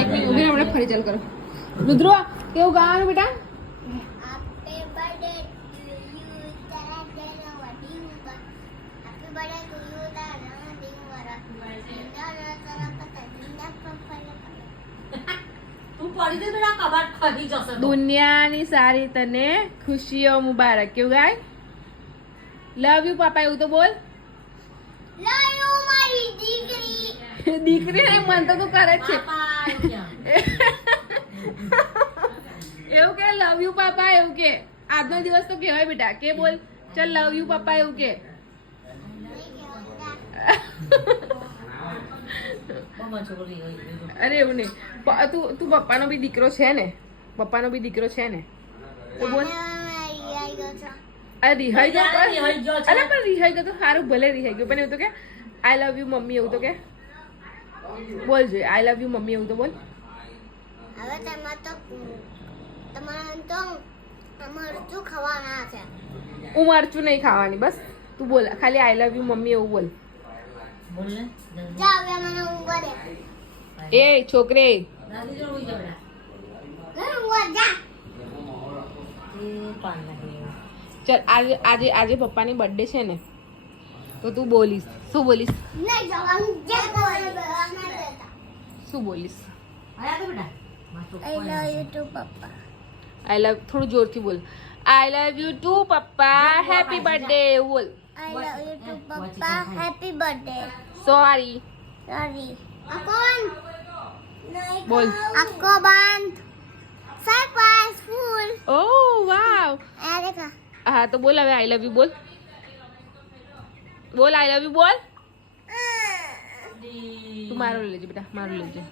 એક મિનિટ ઉભી રહો, ફરી ચાલુ કરો. રુદ્રો કેવું ગાવાનું બેટા? દુનિયાની સારી તને ખુશીઓ મુબારક. કેવું ગાય? લવ યુ પાપા એવું તો બોલ. દીકરી નહીં મન તો તું કરે જ છે એવું કે લવ યુ પાપા એવું કે. આજનો દિવસ તો કહેવાય બેટા. કે બોલ ચલ લવ યુ પાપા એવું કે. અરે એવું નહીં. તું પપ્પાનો બી દીકરો છે ને? પપ્પાનો બી દીકરો છે ને? તો બોલ. અરે રિહાઈ ગયો. અરે પણ રિહાઈ ગયો તો સારું, ભલે રિહાઈ ગયો, પણ એવું તો કે આઈ લવ યુ મમ્મી એવું તો કે બોલ. જોઈએ આઈ લવ યુ મમ્મી એવું તો બોલ. હવે તમારે તો મરચું ખાવાના છે. હું મરચું નહીં ખાવાની, બસ તું બોલ ખાલી આઈ લવ યુ મમ્મી એવું બોલ. જા હવે મને ઊંઘવા દે. એ છોકરી ચલ આજે પપ્પાની બર્થડે છે ને, તો તું બોલીશ. શું બોલીશ? શું બોલીશ? I love you too, પપ્પા. આઈ લવ થોડું જોરથી બોલ. આઈ લવ યુ ટુ પપ્પા, હેપી બર્થડે બોલ. I love you too, પપ્પા. Happy birthday. Sorry. Sorry. Akon. બોલ. Ako band. Surprise full. ઓહ વાવ. આ દેખા. હા તો બોલ હવે આઈ લવ યુ બોલ. બોલ આઈ લવ યુ બોલ. તું મારો લેજે બેટા, મારો લેજે.